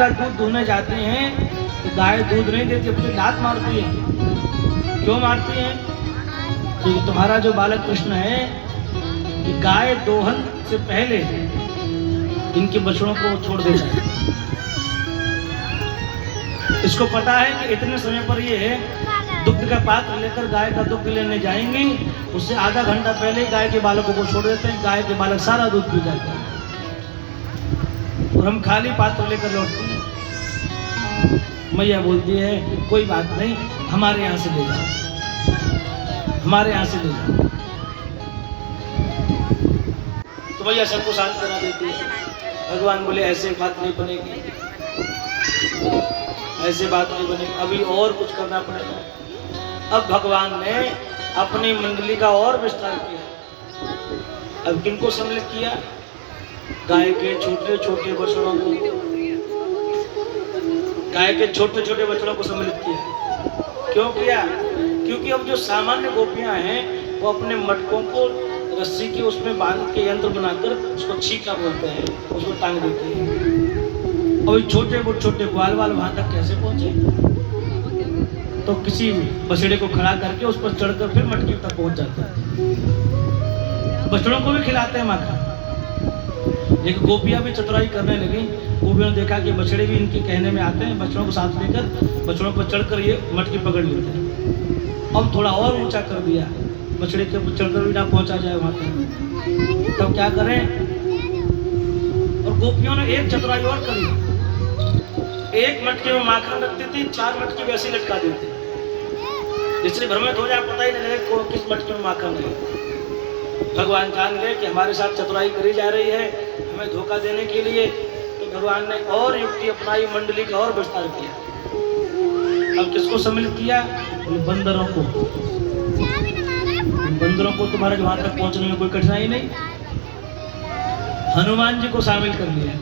का दूध दूहने जाते हैं तो गाय दूध नहीं देती, अपनी लात मारती है। क्यों मारती है? क्योंकि तुम्हारा जो बालक कृष्ण है कि गाय दोहन से पहले इनके बछड़ों को छोड़ देता है। इसको पता है कि इतने समय पर ये दुग्ध का पात्र लेकर गाय का दुग्ध लेने जाएंगी, उससे आधा घंटा पहले ही गाय के बालकों को छोड़ देते हैं। गाय के बालक सारा दूध पी जाते हैं और हम खाली पात्र लेकर लौटते हैं। मैया बोलती है कोई बात नहीं, हमारे यहाँ से ले जाओ, हमारे यहाँ से ले जाओ। तो मैया सबको शांत करा देती है। भगवान बोले ऐसे बात नहीं बनेगी, ऐसे बात नहीं बनेगी, अभी और कुछ करना पड़ेगा। अब भगवान ने अपनी मंडली का और विस्तार किया। अब किनको सम्मिलित किया? गाय के छोटे छोटे बछड़ों को, गाय के छोटे छोटे बछड़ों को सम्मिलित किया। क्यों किया? क्योंकि अब जो सामान्य गोपियां हैं वो अपने मटकों को रस्सी की उसमें बांध के यंत्र बनाकर उसको छीका बोलते हैं, उसको टांग देती है। और छोटे ग्वाल वाल वहां तक कैसे पहुंचे? तो किसी बछड़े को खड़ा करके उस पर चढ़कर फिर मटकी तक पहुंच जाते हैं। बछड़ों को भी खिलाते हैं माखन। एक गोपियां भी चतुराई करने लगी। गोपियों ने देखा कि बछड़े भी इनके कहने में आते हैं, बछड़ों को साथ लेकर बछड़ों पर चढ़कर ये मटकी पकड़ लेते हैं। अब थोड़ा और ऊंचा कर दिया, बछड़े के ऊपर चढ़कर भी ना पहुंचा जाए वहां तक, तब क्या करें? और गोपियों ने एक चतुराई और करी। एक मटके में माखन रखती थी, 4 मटके वैसे ही लटका देती, इसलिए भ्रमित हो जाए, पता ही नहीं लगे किस मटके में माखन है। भगवान जान गए कि हमारे साथ चतुराई करी जा रही है, हमें धोखा देने के लिए। तो भगवान ने और युक्ति अपनाई, मंडली का और विस्तार किया। अब किसको सम्मिलित किया? बंदरों को। बंदरों को तुम्हारे वहां तक पहुंचने में कोई कठिनाई नहीं। हनुमान जी को शामिल कर लिया,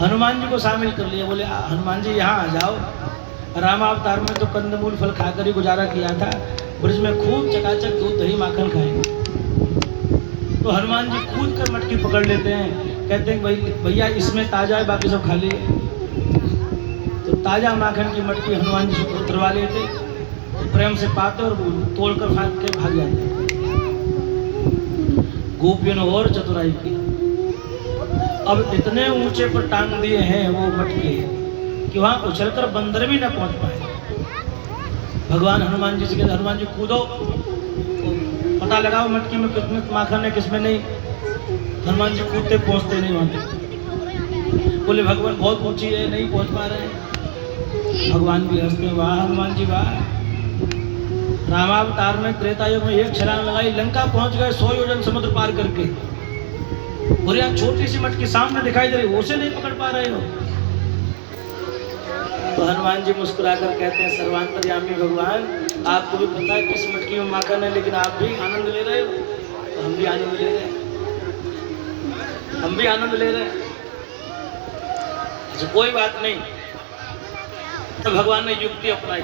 हनुमान जी को शामिल कर लिया। बोले हनुमान जी यहाँ आ जाओ। रामावतार में तो कंदमूल फल खाकर ही गुजारा किया था, ब्रज में खूब चकाचक दूध दही माखन खाएंगे। तो हनुमान जी कूद कर मटकी पकड़ लेते हैं, कहते हैं भैया इसमें ताजा है, बाकी सब खाली है। तो ताजा माखन की मटकी हनुमान जी से उतरवा लेते, प्रेम से पाते और तोड़कर फाँक के भाग जाते। गोपियों ने और चतुराई की। अब इतने ऊंचे पर टांग दिए हैं वो मटके कि वहां उछलकर बंदर भी न पहुंच पाए। भगवान हनुमान जी से कहते हनुमान जी कूदो, पता लगाओ मटकी में कितने माखन है किसमें नहीं। हनुमान जी कूदते पहुंचते नहीं वहां तक। बोले भगवान बहुत ऊंची है, नहीं पहुंच पा रहे। भगवान भी हंसते, वाह हनुमान जी वाह। रामावतार में त्रेता युग में एक छलांग लगाई, लंका पहुंच गए 100 योजन समुद्र पार करके। और यहाँ छोटी सी मटकी सामने दिखाई दे रही, उसे नहीं पकड़ पा रहे हो। तो हनुमान जी मुस्कुराकर कहते हैं सर्वांतर्यामी भगवान, आपको भी पता है किस मटकी में माखन है, लेकिन आप भी आनंद ले रहे हो। तो हम भी आनंद ले रहे हैं, हम भी आनंद ले रहे हैं। तो कोई बात नहीं। तो भगवान ने युक्ति अपनाई।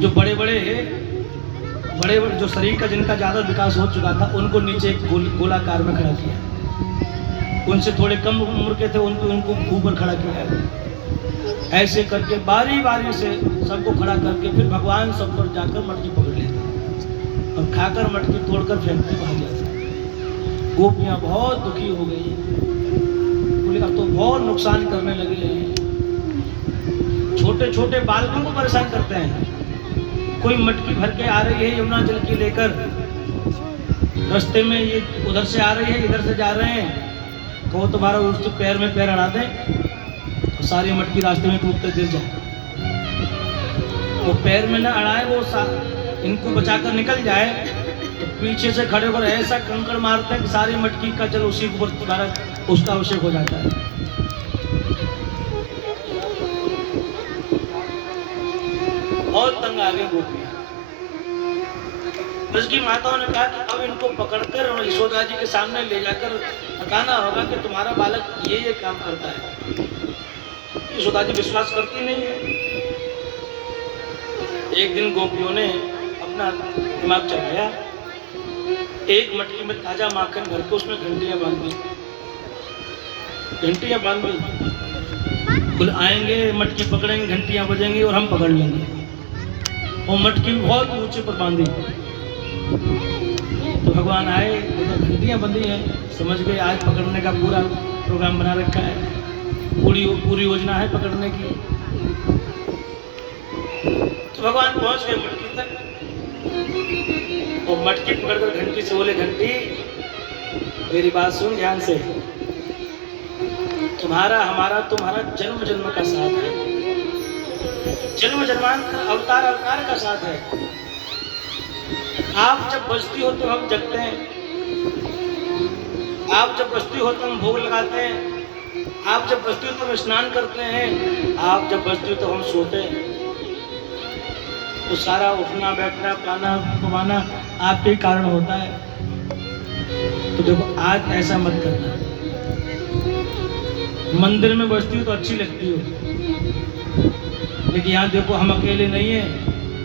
जो बड़े बड़े जो शरीर का जिनका ज्यादा विकास हो चुका था उनको नीचे एक गोलाकार में खड़ा किया। उनसे थोड़े कम उम्र के थे उनको ऊपर खड़ा किया। ऐसे करके बारी बारी से सबको खड़ा करके फिर भगवान सब पर जाकर मटकी पकड़ लेते और खाकर मटकी तोड़कर फेंकते भाग जाते। गोपियां बहुत दुखी हो गई, बोले अब तो बहुत नुकसान करने लगे हैं। छोटे छोटे बालकों को परेशान करते हैं। कोई मटकी भर के आ रही है यमुना जल की लेकर, रास्ते में ये उधर से आ रही है इधर से जा रहे हैं, तो वो तुम्हारा उसके पैर में पैर अड़ा दें तो सारी मटकी रास्ते में टूटकर गिर जाए। वो पैर में ना अड़ाए, वो इनको बचाकर निकल जाए, तो पीछे से खड़े होकर ऐसा कंकड़ मारते हैं कि सारी मटकी का जल उसी ऊपर तुम्हारा उसका अभिषेक हो जाता है। बहुत तंग आ गई गोपियां। ब्रज की माताओं ने कहा कि अब इनको पकड़कर यशोदा जी के सामने ले जाकर बताना होगा कि तुम्हारा बालक ये काम करता है। यशोदा जी विश्वास करती नहीं है। एक दिन गोपियों ने अपना दिमाग चलाया, एक मटकी में ताजा माखन भर के उसमें घंटियां बांध दी। घंटियां बांध दी। बोले आएंगे, मटकी पकड़ेंगे, घंटियां बजेंगी और हम पकड़ लेंगे। और मटकी भी बहुत ऊंचे पर बांधी। तो भगवान आए, घंटियां बंधी हैं, समझ गए आज पकड़ने का पूरा प्रोग्राम बना रखा है, पूरी योजना है पकड़ने की। तो भगवान पहुंच गए मटकी तक और मटकी पकड़कर घंटी से बोले, घंटी मेरी बात सुन ध्यान से, तुम्हारा हमारा तुम्हारा जन्म जन्म का साथ है, जन्म जन्मांतर अवतार अवतार का साथ है। आप जब बजती हो तो हम जगते हैं, आप जब बजती हो तो हम भोग लगाते हैं, आप जब बजती हो तो हम स्नान करते हैं, आप जब बजती हो तो हम सोते हैं। तो सारा उठना बैठना खाना पवाना आपके कारण होता है। तो देखो आज ऐसा मत करना, मंदिर में बजती हो तो अच्छी लगती हो, लेकिन यहाँ देखो हम अकेले नहीं हैं,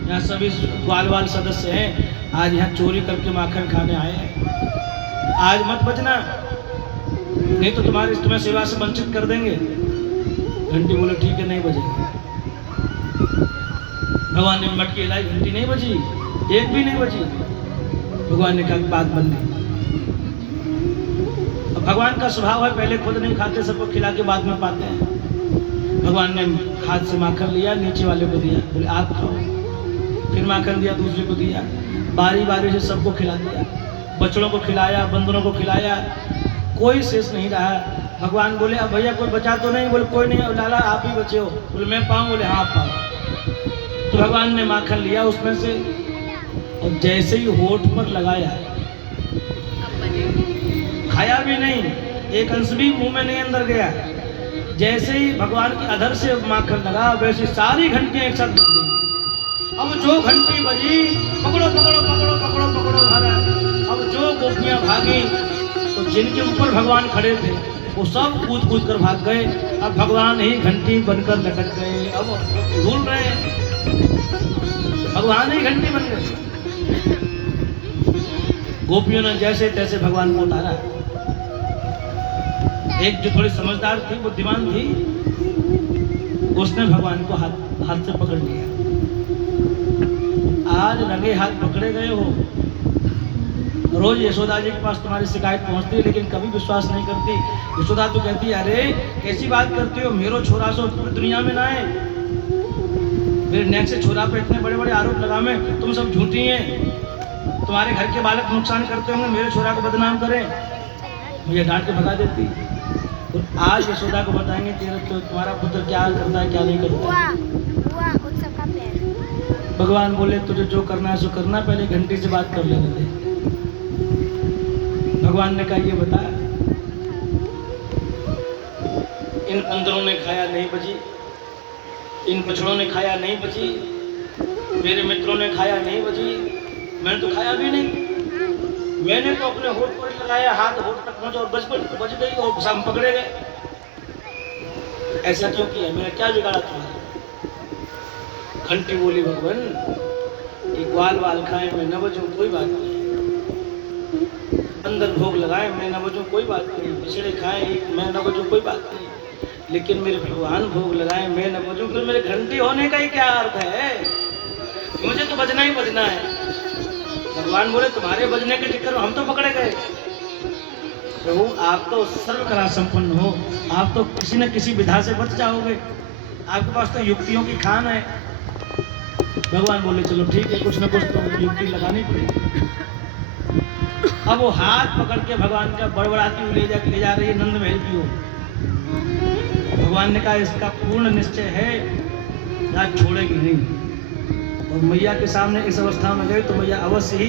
यहाँ सभी ग्वाल वाल सदस्य हैं। आज यहाँ चोरी करके माखन खाने आए हैं। आज मत बजना, नहीं तो तुम्हें सेवा से वंचित कर देंगे। घंटी बोले ठीक है नहीं बजेगी। भगवान ने मटकी हिलाई, घंटी नहीं बजी, एक भी नहीं बजी। भगवान ने कहा बात बन गई। भगवान का स्वभाव है पहले खुद नहीं खाते, सबको खिला के बाद में पाते हैं। भगवान ने हाथ से माखन लिया, नीचे वाले को दिया, बोले आप खाओ। फिर माखन दिया, दूसरे को दिया, बारी बारी से सबको खिला दिया। बच्चों को खिलाया, बंदरों को खिलाया, कोई शेष नहीं रहा। भगवान बोले अब भैया कोई बचा तो नहीं? बोले कोई नहीं, लाला आप ही बचे हो। बोले मैं पाऊँ? बोले हाँ पाऊँ। तो भगवान ने माखन लिया उसमें से और जैसे ही होठ पर लगाया, खाया भी नहीं, एक अंश भी मुंह में नहीं अंदर गया। जैसे ही भगवान के अधर से माखन लगा, वैसे सारी घंटियां एक साथ बज गई। अब जो घंटी बजी, पकड़ो पकड़ो पकड़ो पकड़ो पकड़ो भागा। अब जो गोपियां भागी तो जिनके ऊपर भगवान खड़े थे वो सब कूद कूद कर भाग गए। अब भगवान ही घंटी बनकर लटक गए। अब भूल रहे हैं भगवान ही घंटी बन गए। गोपियों ने जैसे तैसे भगवान को उतारा। एक जो थोड़ी समझदार थी, बुद्धिमान थी, उसने भगवान को हाथ से पकड़ लिया। आज रंगे हाथ पकड़े गए हो। रोज यशोदा जी के पास तुम्हारी शिकायत पहुंचती है, लेकिन कभी विश्वास नहीं करती। यशोदा तो कहती है अरे कैसी बात करती हो, मेरो छोरा सो पूरी दुनिया में ना है। मेरे नेक से छोरा पे इतने बड़े बड़े आरोप लगा में, तुम सब झूठी हैं। तुम्हारे घर के बालक नुकसान करते होंगे, मेरे छोरा को बदनाम करें। मुझे डांट के भगा देती। तो आज यशोदा को बताएंगे तुम्हारा पुत्र क्या करता है क्या नहीं करता। भगवान बोले तुझे जो करना है सो करना, पहले घंटी से बात कर लेने दे। भगवान ने कहा ये बता, इन बंदरों ने खाया नहीं बजी, इन बछड़ों ने खाया नहीं बजी, मेरे मित्रों ने खाया नहीं बजी, मैंने तो खाया भी नहीं। मैंने तो अपने होठ पर लगाया, हाथ होठ तक पहुंचा और बज गई और हम पकड़े गए। ऐसा क्यों किया? मेरा क्या बिगाड़ा तुम्हारा? घंटी बोली भगवान एक ग्वाल वाल खाए मैं न बजूं कोई बात नहीं, अंदर भोग लगाए मैं न बजूं कोई बात नहीं, पिछड़े खाए मैं न बजूं कोई बात नहीं, लेकिन मेरे भगवान भोग लगाए मैं न बजूं, फिर मेरे घंटी होने का ही क्या अर्थ है? मुझे तो बजना ही बजना है। भगवान बोले तुम्हारे बजने के चक्कर में हम तो पकड़े गए। प्रभु आप तो सर्व कला संपन्न हो, आप तो किसी न किसी विधा से बच जाओगे, आपके पास तो युक्तियों की खान है। भगवान बोले चलो ठीक है, कुछ न कुछ तो युक्ति लगानी पड़ेगी। अब वो हाथ पकड़ के भगवान का बड़बड़ाती हुई ले जा रही है नंद महल की ओर। भगवान ने कहा इसका पूर्ण निश्चय है आज छोड़ेगी नहीं, और मैया के सामने इस अवस्था में गए तो मैया अवश्य ही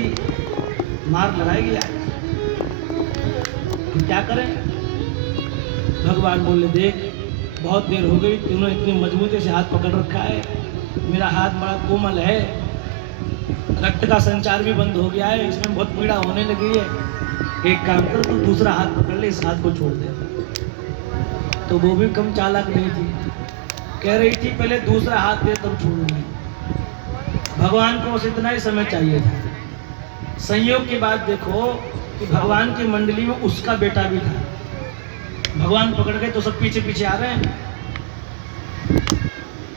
मार लगाएगी। तो क्या करें? भगवान बोले देख बहुत देर हो गई, तूने इतनी मजबूती से हाथ पकड़ रखा है, मेरा हाथ बड़ा कोमल है, रक्त का संचार भी बंद हो गया है, इसमें बहुत पीड़ा होने लगी है। एक काम कर तू दूसरा हाथ पकड़ ले, इस हाथ को छोड़ दे। तो वो भी कम चालाक नहीं थी, कह रही थी पहले दूसरा हाथ दे तब छोड़ूंगी। भगवान को बस इतना ही समय चाहिए था। संयोग की बात देखो कि भगवान की मंडली में उसका बेटा भी था, भगवान पकड़ गए तो सब पीछे पीछे आ रहे हैं।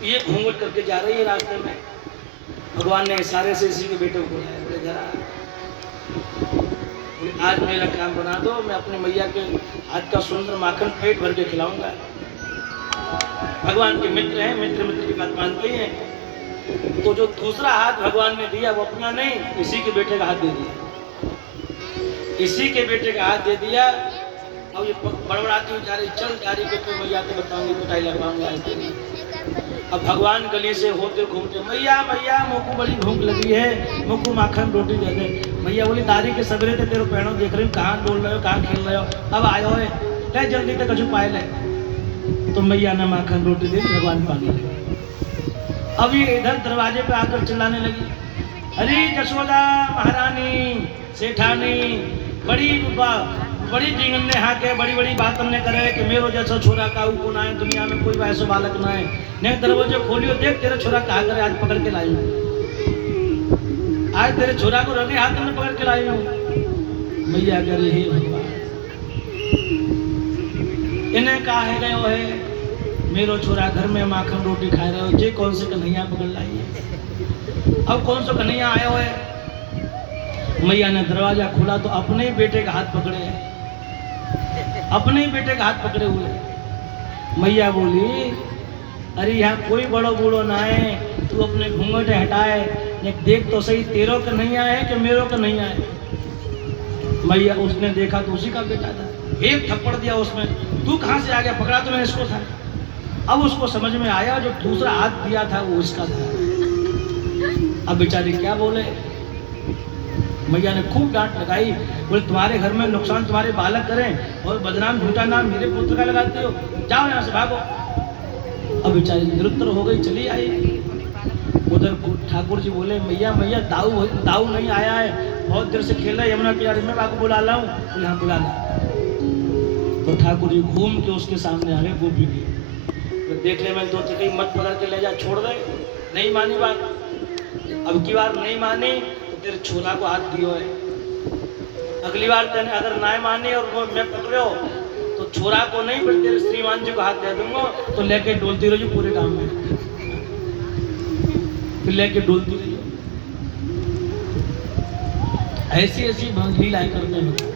ये घूंघट करके जा रही है रास्ते में। भगवान ने इशारे से इसी के बेटे को बुलाया, बोले जरा आज मेरा काम बना दो, मैं अपने मैया के हाथ का सुंदर माखन पेट भर के खिलाऊंगा। भगवान के मित्र हैं, मित्र मित्र की बात मानते हैं। तो जो दूसरा हाथ भगवान ने दिया वो अपना नहीं, इसी के बेटे का हाथ दे दिया, इसी के बेटे का हाथ दे दिया। अब ये बड़बड़ाती हुई जा रही, चल जा रही, तो मैया को बताऊंगी, पिटाई लगवाऊंगा। अब भगवान गली से होते घूमते, मैया मैया मोको बड़ी भूख लगी है, मोको माखन रोटी दे दे। मैया बोली दारी के सवेरे थे तेरे पैरों देख रही हूँ, कहाँ डोल रहे हो, कहाँ खेल रहे हो, अब आयो है, ले जल्दी तक कछु पाए ले। तो मैया ने माखन रोटी दे दी, भगवान पानी लगे। अब ये इधर दरवाजे पे आकर चिल्लाने लगी, अरे जसोदा महारानी सेठानी बड़ी जीवन ने हाके बड़ी बड़ी बात ने करे कि मेरो जैसा छोरा काऊ को ना है, दुनिया में कोई वैसा बालक ना है। ने दरवाजे खोलियो, देख तेरा छोरा कहा करे, आज पकड़ के लाई हूँ, आज तेरे छोरा को रंगे हाथ में पकड़ के लाई हूँ। मैया कह रही हे भगवान, इन्हें कहा है गयो है, मेरो छोरा घर में माखन रोटी खा रहे हो, जे कौन से कन्हैया पकड़ लाई है, अब कौन सा कन्हैया आयो है। मैया ने दरवाजा खोला तो अपने ही बेटे का हाथ पकड़े, अपने ही बेटे का हाथ पकड़े हुए। मैया बोली, अरे यहाँ कोई बड़ो बूढ़ो ना है, तू अपने घूंघट हटाए, देख तो सही तेरो कन्हैया है कि मेरो कन्हैया है। मैया उसने देखा तो उसी का बेटा था, एक थप्पड़ दिया उसमें, तू कहाँ से आ गया, पकड़ा तो मैंने इसको था। अब उसको समझ में आया जो दूसरा हाथ दिया था वो उसका था। अब बेचारी क्या बोले। मैया ने खूब डांट लगाई, बोले तुम्हारे घर में नुकसान तुम्हारे बालक करें और बदनाम झूठा नाम मेरे पुत्र का लगाते हो, जाओ यहाँ से भागो। अब बेचारी निरुत्तर हो गई, चली आई। उधर ठाकुर जी बोले, मैया मैया दाऊ नहीं आया है, बहुत देर से खेल रहा है यमुना किनारे, मैं आपको बुला लाऊं, तो यहाँ बुला ला। तो ठाकुर जी घूम के उसके सामने आ गए गोपी जी, तो देख ले मैं दो कहीं मत पकड़ के ले जा, छोड़ दे, नहीं मानी बात। अब की बार नहीं मानी तेरे छोरा को हाथ दियो है, अगली बार तेने अगर ना माने और वो मैं पकड़ो तो छोरा को नहीं पर तेरे श्रीमान जी को हाथ दे दूंगा। तो लेके डोलती रहो पूरे गांव में, फिर लेके डोलती रही। ऐसी ऐसी लीलाएं करते हैं।